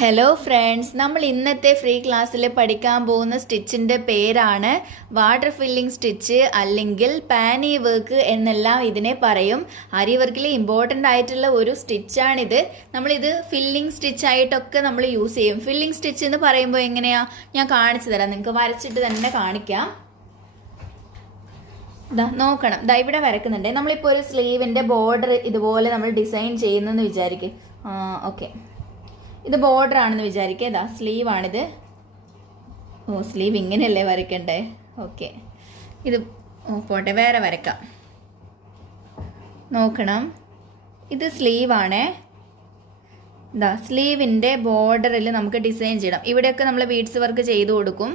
Hello friends നമ്മൾ ഇന്നത്തെ free ക്ലാസ്സിൽ പഠിക്കാൻ പോകുന്ന സ്റ്റിച്ചിന്റെ പേരാണ് വാട്ടർ ഫില്ലിംഗ് സ്റ്റിച്ച് അല്ലെങ്കിൽ പാനി വർക്ക് എന്നെല്ലാം ഇതിനെ പറയും. അരി വർക്കിൽ ഇമ്പോർട്ടന്റ് ആയിട്ടുള്ള ഒരു സ്റ്റിച്ചാണിത് നമ്മളിത് ഫില്ലിംഗ് സ്റ്റിച്ചായിട്ടൊക്കെ നമ്മൾ യൂസ് ചെയ്യും. ഫില്ലിംഗ് സ്റ്റിച്ച് എന്ന് പറയുമ്പോൾ എങ്ങനെയാണ് ഞാൻ കാണിച്ചു തരാം. നിങ്ങൾക്ക് വരച്ചിട്ട് തന്നെ കാണിക്കാം. ഇതാ നോക്കണം. ദാ ഇവിടെ വരക്കുന്നുണ്ട്. നമ്മളിപ്പോൾ ഒരു സ്ലീവിന്റെ ബോർഡർ ഇതുപോലെ നമ്മൾ ഡിസൈൻ ചെയ്യുന്നെന്ന് വിചാരിക്കും. ഓക്കെ ഇത് ബോർഡർ ആണെന്ന് വിചാരിക്കുക. ഇതാ സ്ലീവ് ആണിത്. ഓ സ്ലീവ് ഇങ്ങനെയല്ലേ വരയ്ക്കണ്ടേ? ഓക്കെ ഇത് പോട്ടെ വേറെ വരക്കാം നോക്കണം. ഇത് സ്ലീവാണേ ഇതാ സ്ലീവിന്റെ ബോർഡറിൽ നമുക്ക് ഡിസൈൻ ചെയ്യണം. ഇവിടെയൊക്കെ നമ്മൾ ബീഡ്സ് വർക്ക് ചെയ്ത് കൊടുക്കും.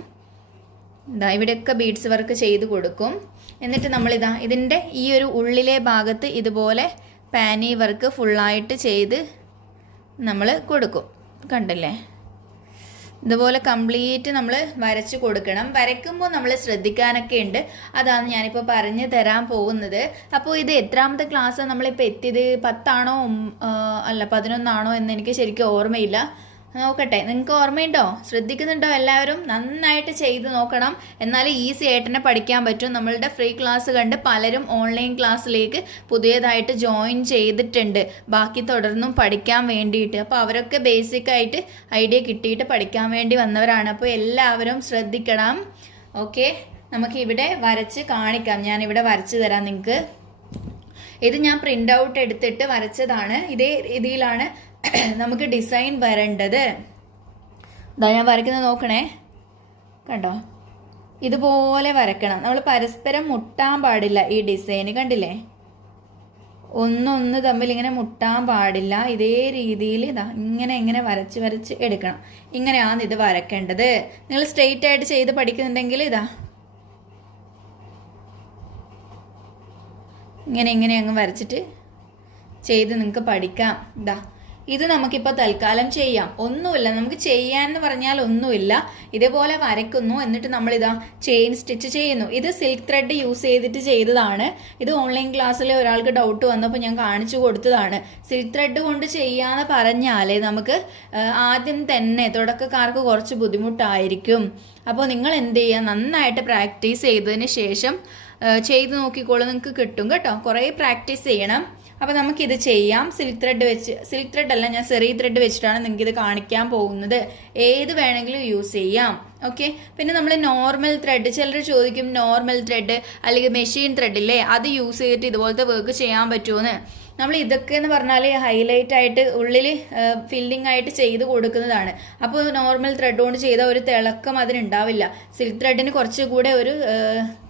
ഇതാ ഇവിടെയൊക്കെ ബീഡ്സ് വർക്ക് ചെയ്ത് കൊടുക്കും. എന്നിട്ട് നമ്മളിതാ ഇതിന്റെ ഈ ഒരു ഉള്ളിലെ ഭാഗത്ത് ഇതുപോലെ പാനി വർക്ക് ഫുള്ളായിട്ട് ചെയ്ത് നമ്മൾ കൊടുക്കും. കണ്ടല്ലേ? ഇതുപോലെ കംപ്ലീറ്റ് നമ്മൾ വരച്ച് കൊടുക്കണം. വരയ്ക്കുമ്പോൾ നമ്മൾ ശ്രദ്ധിക്കാനൊക്കെ ഉണ്ട്. അതാണ് ഞാനിപ്പോൾ പറഞ്ഞു തരാൻ പോകുന്നത്. അപ്പോൾ ഇത് എത്രാമത്തെ ക്ലാസ് നമ്മളിപ്പോൾ എത്തിയത്? പത്താണോ അല്ല പതിനൊന്നാണോ എന്ന് എനിക്ക് ശരിക്കും ഓർമ്മയില്ല. നോക്കട്ടെ. നിങ്ങൾക്ക് ഓർമ്മയുണ്ടോ? ശ്രദ്ധിക്കുന്നുണ്ടോ എല്ലാവരും? നന്നായിട്ട് ചെയ്ത് നോക്കണം. എന്നാലും ഈസി ആയിട്ട് പഠിക്കാൻ പറ്റും. നമ്മളുടെ ഫ്രീ ക്ലാസ് കണ്ട് പലരും ഓൺലൈൻ ക്ലാസ്സിലേക്ക് പുതിയതായിട്ട് ജോയിൻ ചെയ്തിട്ടുണ്ട്. ബാക്കി തുടർന്നും പഠിക്കാൻ വേണ്ടിയിട്ട്. അപ്പോൾ അവരൊക്കെ ബേസിക് ആയിട്ട് ഐഡിയ കിട്ടിയിട്ട് പഠിക്കാൻ വേണ്ടി വന്നവരാണ്. അപ്പോൾ എല്ലാവരും ശ്രദ്ധിക്കണം. ഓക്കെ? നമുക്ക് ഇവിടെ വരച്ച് കാണിക്കാം. ഞാനിവിടെ വരച്ച് തരാം നിങ്ങൾക്ക് ഇത് ഞാൻ പ്രിന്റ് ഔട്ട് എടുത്തിട്ട് വരച്ചതാണ്. ഇതേ രീതിയിലാണ് നമുക്ക് ഡിസൈൻ വരേണ്ടത്. ഇതാ ഞാൻ വരയ്ക്കുന്നത് നോക്കണേ. കണ്ടോ? ഇതുപോലെ വരക്കണം നമ്മൾ പരസ്പരം മുട്ടാൻ പാടില്ല ഈ ഡിസൈൻ കണ്ടില്ലേ? ഒന്നൊന്ന് തമ്മിൽ ഇങ്ങനെ മുട്ടാൻ പാടില്ല. ഇതേ രീതിയിൽ ഇതാ ഇങ്ങനെ ഇങ്ങനെ വരച്ച് വരച്ച് എടുക്കണം. ഇങ്ങനെയാണ് ഇത് വരക്കേണ്ടത് നിങ്ങൾ സ്ട്രെയിറ്റ് ആയിട്ട് ചെയ്ത് പഠിക്കുന്നുണ്ടെങ്കിൽ ഇതാ. ഇങ്ങനെ ഇങ്ങനെ അങ്ങ് വരച്ചിട്ട് ചെയ്ത് നിങ്ങൾക്ക് പഠിക്കാം. ഇതാ. ഇത് നമുക്കിപ്പോൾ തൽക്കാലം ചെയ്യാം. ഒന്നുമില്ല. നമുക്ക് ചെയ്യാൻ എന്ന് പറഞ്ഞാൽ ഒന്നുമില്ല. ഇതേപോലെ വരയ്ക്കുന്നു. എന്നിട്ട് നമ്മളിതാ ചെയിൻ സ്റ്റിച്ച് ചെയ്യുന്നു. ഇത് സിൽക്ക് ത്രെഡ് യൂസ് ചെയ്തിട്ട് ചെയ്തതാണ്. ഇത് ഓൺലൈൻ ക്ലാസ്സിൽ ഒരാൾക്ക് ഡൗട്ട് വന്നപ്പോൾ ഞാൻ കാണിച്ചു കൊടുത്തതാണ്. സിൽക്ക് ത്രെഡ് കൊണ്ട് ചെയ്യാന്ന് പറഞ്ഞാലേ നമുക്ക് ആദ്യം തന്നെ തുടക്കക്കാർക്ക് കുറച്ച് ബുദ്ധിമുട്ടായിരിക്കും. അപ്പോൾ നിങ്ങൾ എന്ത് ചെയ്യുക നന്നായിട്ട് പ്രാക്ടീസ് ചെയ്തതിന് ശേഷം ചെയ്ത് നോക്കിക്കോളൂ. നിങ്ങൾക്ക് കിട്ടും കേട്ടോ. കുറേ പ്രാക്ടീസ് ചെയ്യണം. അപ്പോൾ നമുക്കിത് ചെയ്യാം. സിൽക്ക് ത്രെഡ് വെച്ച് സിൽക്ക് ത്രെഡ് അല്ല ഞാൻ ചെറിയ ത്രെഡ് വെച്ചിട്ടാണ് നിങ്ങൾക്ക് ഇത് കാണിക്കാൻ പോകുന്നത്. ഏത് വേണമെങ്കിലും യൂസ് ചെയ്യാം. ഓക്കെ പിന്നെ നമ്മൾ നോർമൽ ത്രെഡ് ചിലർ ചോദിക്കും നോർമൽ ത്രെഡ് അല്ലെങ്കിൽ മെഷീൻ ത്രെഡ് ഇല്ലേ? അത് യൂസ് ചെയ്തിട്ട് ഇതുപോലത്തെ വർക്ക് ചെയ്യാൻ പറ്റുമെന്ന് നമ്മൾ ഇതൊക്കെ എന്ന് പറഞ്ഞാൽ ഹൈലൈറ്റ് ആയിട്ട് ഉള്ളിൽ ഫില്ലിംഗ് ആയിട്ട് ചെയ്ത് കൊടുക്കുന്നതാണ്. അപ്പോൾ നോർമൽ ത്രെഡ് കൊണ്ട് ചെയ്ത ഒരു തിളക്കം അതിനുണ്ടാവില്ല. സിൽക്ക് ത്രെഡിന് കുറച്ചുകൂടെ ഒരു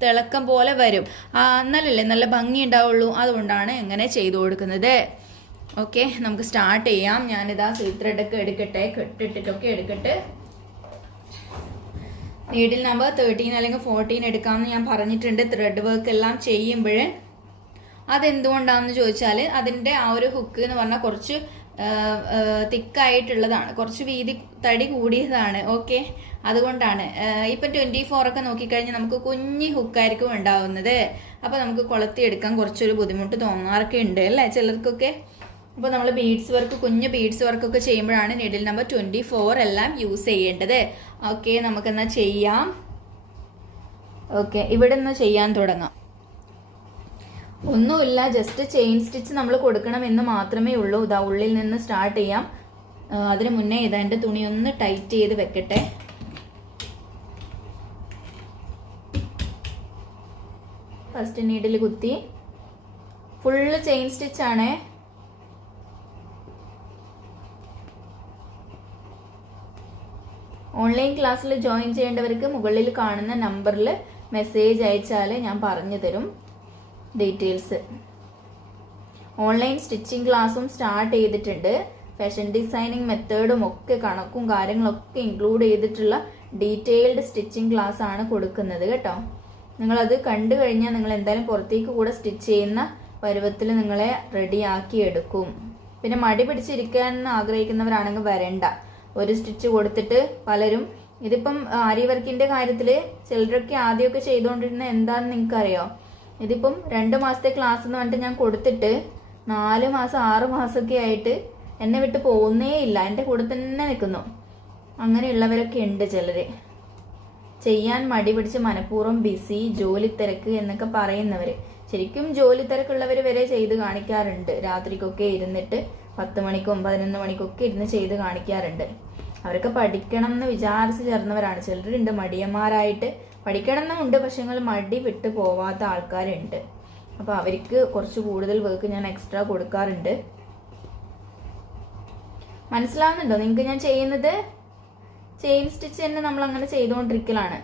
തിളക്കം പോലെ വരും. എന്നാലല്ലേ നല്ല ഭംഗി ഉണ്ടാവുള്ളൂ. അതുകൊണ്ടാണ് ഇങ്ങനെ ചെയ്തു കൊടുക്കുന്നത്. ഓക്കെ നമുക്ക് സ്റ്റാർട്ട് ചെയ്യാം. ഞാനിതാ സിൽക്ക് ത്രെഡൊക്കെ എടുക്കട്ടെ. കെട്ടിട്ടിട്ടൊക്കെ എടുക്കട്ടെ നീഡിൽ നമ്പർ തേർട്ടീൻ അല്ലെങ്കിൽ ഫോർട്ടീൻ എടുക്കാമെന്ന് ഞാൻ പറഞ്ഞിട്ടുണ്ട്. ത്രെഡ് വർക്ക് എല്ലാം ചെയ്യുമ്പോൾ അതെന്തുകൊണ്ടാണെന്ന് ചോദിച്ചാൽ അതിന്റെ ആ ഒരു ഹുക്ക് എന്ന് പറഞ്ഞാൽ കുറച്ച് തിക്കായിട്ടുള്ളതാണ്. കുറച്ച് വീതി തടി കൂടിയതാണ്. ഓക്കെ അതുകൊണ്ടാണ്. ഇപ്പം ട്വന്റി ഫോറൊക്കെ നോക്കിക്കഴിഞ്ഞാൽ നമുക്ക് കുഞ്ഞി ഹുക്കായിരിക്കും ഉണ്ടാവുന്നത്. അപ്പോൾ നമുക്ക് കൊളത്തിയെടുക്കാൻ കുറച്ചൊരു ബുദ്ധിമുട്ട് തോന്നാറൊക്കെ ഉണ്ട് അല്ലേ ചിലർക്കൊക്കെ? അപ്പോൾ നമ്മൾ ബീഡ്സ് വർക്ക് കുഞ്ഞ് ബീഡ്സ് വർക്കൊക്കെ ചെയ്യുമ്പോഴാണ് നീഡിൽ നമ്പർ ട്വന്റി ഫോർ എല്ലാം യൂസ് ചെയ്യേണ്ടത്. ഓക്കെ നമുക്കെന്നാൽ ചെയ്യാം. ഓക്കെ ഇവിടെ നിന്ന് ചെയ്യാൻ തുടങ്ങാം. ഒന്നുമില്ല ജസ്റ്റ് ചെയിൻ സ്റ്റിച്ച് നമ്മൾ കൊടുക്കണം എന്ന് മാത്രമേ ഉള്ളൂ. ഇതാ ഉള്ളിൽ നിന്ന് സ്റ്റാർട്ട് ചെയ്യാം. അതിന് മുന്നേ ഇതാ എന്റെ തുണി ഒന്ന് ടൈറ്റ് ചെയ്ത് വെക്കട്ടെ. ഫസ്റ്റ് നീഡിൽ കുത്തി. ഫുള്ള് ചെയിൻ സ്റ്റിച്ച് ആണ്. ഓൺലൈൻ ക്ലാസ്സിൽ ജോയിൻ ചെയ്യേണ്ടവർക്ക് മുകളിൽ കാണുന്ന നമ്പറിൽ മെസ്സേജ് അയച്ചാൽ ഞാൻ പറഞ്ഞു തരും. ഡീറ്റെയിൽസ് ഓൺലൈൻ സ്റ്റിച്ചിങ് ക്ലാസ്സും സ്റ്റാർട്ട് ചെയ്തിട്ടുണ്ട്. ഫാഷൻ ഡിസൈനിങ് മെത്തേഡും ഒക്കെ കണക്കും കാര്യങ്ങളൊക്കെ ഇൻക്ലൂഡ് ചെയ്തിട്ടുള്ള ഡീറ്റെയിൽഡ് സ്റ്റിച്ചിങ് ക്ലാസ് ആണ് കൊടുക്കുന്നത് കേട്ടോ. നിങ്ങളത് കണ്ടു കഴിഞ്ഞാൽ നിങ്ങൾ എന്തായാലും പുറത്തേക്ക് കൂടെ സ്റ്റിച്ച് ചെയ്യുന്ന പരുവത്തിൽ നിങ്ങളെ റെഡിയാക്കി എടുക്കും. പിന്നെ മടി പിടിച്ചിരിക്കാൻ ആഗ്രഹിക്കുന്നവരാണെങ്കിൽ വരണ്ട. ഒരു സ്റ്റിച്ച് കൊടുത്തിട്ട് പലരും ഇതിപ്പം ആരി വർക്കിന്റെ കാര്യത്തിൽ ചിലരൊക്കെ ആദ്യമൊക്കെ ചെയ്തുകൊണ്ടിരുന്ന എന്താന്ന് നിങ്ങൾക്കറിയോ? ഇതിപ്പം രണ്ട് മാസത്തെ ക്ലാസ് എന്ന് പറഞ്ഞിട്ട് ഞാൻ കൊടുത്തിട്ട് നാല് മാസം ആറ് മാസമൊക്കെ ആയിട്ട് എന്നെ വിട്ട് പോകുന്നേ ഇല്ല. എന്റെ കൂടെ തന്നെ നിൽക്കുന്നു അങ്ങനെയുള്ളവരൊക്കെ ഉണ്ട് ചിലർ ചെയ്യാൻ മടി പിടിച്ച് മനഃപൂർവം ബിസി ജോലി തിരക്ക് എന്നൊക്കെ പറയുന്നവർ ശരിക്കും ജോലി തിരക്കുള്ളവർ വരെ ചെയ്ത് കാണിക്കാറുണ്ട്. രാത്രിക്കൊക്കെ ഇരുന്നിട്ട് പത്ത് മണിക്കും പതിനൊന്ന് മണിക്കൊക്കെ ഇരുന്ന് ചെയ്ത് കാണിക്കാറുണ്ട്. അവരൊക്കെ പഠിക്കണം എന്ന് വിചാരിച്ച് ചേർന്നവരാണ്. ചിലരുണ്ട് മടിയന്മാരായിട്ട് പഠിക്കണം എന്നുണ്ട് പക്ഷെ നിങ്ങൾ മടി വിട്ട് പോവാത്ത ആൾക്കാരുണ്ട്. അപ്പോൾ അവർക്ക് കുറച്ച് കൂടുതൽ വർക്ക് ഞാൻ എക്സ്ട്രാ കൊടുക്കാറുണ്ട്. മനസ്സിലാവുന്നുണ്ടോ? നിങ്ങൾക്ക് ഞാൻ ചെയ്യുന്നത്? ചെയിൻ സ്റ്റിച്ച് തന്നെ നമ്മൾ അങ്ങനെ ചെയ്തുകൊണ്ടിരിക്കലാണ്.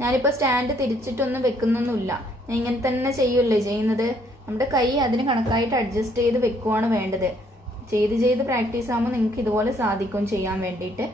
ഞാനിപ്പോൾ സ്റ്റാൻഡ് തിരിച്ചിട്ടൊന്നും വെക്കുന്നൊന്നുമില്ല. ഞാൻ ഇങ്ങനെ തന്നെ ചെയ്യുമല്ലേ ചെയ്യുന്നത്? നമ്മുടെ കൈ അതിന് കണക്കായിട്ട് അഡ്ജസ്റ്റ് ചെയ്ത് വെക്കുവാണ് വേണ്ടത്. ചെയ്ത് ചെയ്ത് പ്രാക്ടീസ് ആകുമ്പോൾ നിങ്ങൾക്ക് ഇതുപോലെ സാധിക്കും ചെയ്യാൻ വേണ്ടിയിട്ട്.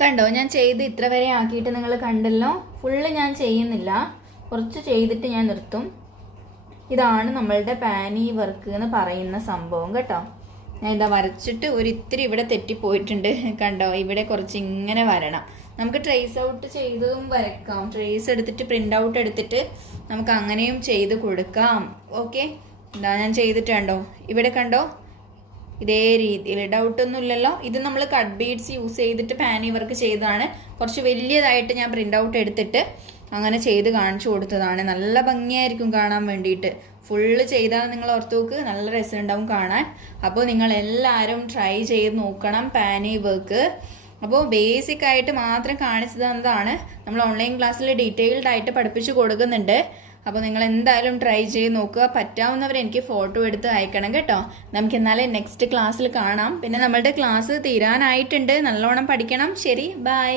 കണ്ടോ ഞാൻ ചെയ്ത് ഇത്ര വരെ ആക്കിയിട്ട് നിങ്ങൾ കണ്ടല്ലോ. ഫുള്ള് ഞാൻ ചെയ്യുന്നില്ല. കുറച്ച് ചെയ്തിട്ട് ഞാൻ നിർത്തും. ഇതാണ് നമ്മളുടെ പാനി വർക്ക് എന്ന് പറയുന്ന സംഭവം കേട്ടോ. ഞാൻ ഇതാ വരച്ചിട്ട് ഒരു ഇത്തിരി ഇവിടെ തെറ്റിപ്പോയിട്ടുണ്ട് കണ്ടോ ഇവിടെ കുറച്ച് ഇങ്ങനെ വരണം. നമുക്ക് ട്രേസ് ഔട്ട് ചെയ്തതും വരക്കാം. ട്രേസ് എടുത്തിട്ട് പ്രിന്റ് ഔട്ട് എടുത്തിട്ട് നമുക്ക് അങ്ങനെയും ചെയ്ത് കൊടുക്കാം. ഓക്കെ എന്താ ഞാൻ ചെയ്തിട്ട് കണ്ടോ ഇവിടെ കണ്ടോ? ഇതേ രീതിയിൽ. ഡൗട്ടൊന്നും ഇല്ലല്ലോ ഇത് നമ്മൾ കട്ട് ബീഡ്സ് യൂസ് ചെയ്തിട്ട് പാനി വർക്ക് ചെയ്തതാണ്. കുറച്ച് വലിയതായിട്ട് ഞാൻ പ്രിന്റ് ഔട്ട് എടുത്തിട്ട് അങ്ങനെ ചെയ്ത് കാണിച്ചു കൊടുത്തതാണ്. നല്ല ഭംഗിയായിരിക്കും കാണാൻ വേണ്ടിയിട്ട്. ഫുള്ള് ചെയ്താൽ നിങ്ങൾ ഓർത്ത് നോക്ക് നല്ല രസമുണ്ടാവും കാണാൻ. അപ്പോൾ നിങ്ങൾ എല്ലാവരും ട്രൈ ചെയ്ത് നോക്കണം പാനി വർക്ക് അപ്പോൾ ബേസിക് ആയിട്ട് മാത്രം കാണിച്ചു തന്നതാണ്. നമ്മൾ ഓൺലൈൻ ക്ലാസ്സിൽ ഡീറ്റെയിൽഡ് ആയിട്ട് പഠിപ്പിച്ചു കൊടുക്കുന്നുണ്ട്. അപ്പോൾ നിങ്ങൾ എന്തായാലും ട്രൈ ചെയ്ത് നോക്കുക. പറ്റാവുന്നവർ എനിക്ക് ഫോട്ടോ എടുത്ത് അയക്കണം കേട്ടോ. നമുക്ക് എന്നാലേ നെക്സ്റ്റ് ക്ലാസ്സിൽ കാണാം. പിന്നെ നമ്മളുടെ ക്ലാസ് തീരാനായിട്ടുണ്ട്. നല്ലോണം പഠിക്കണം. ശരി ബൈ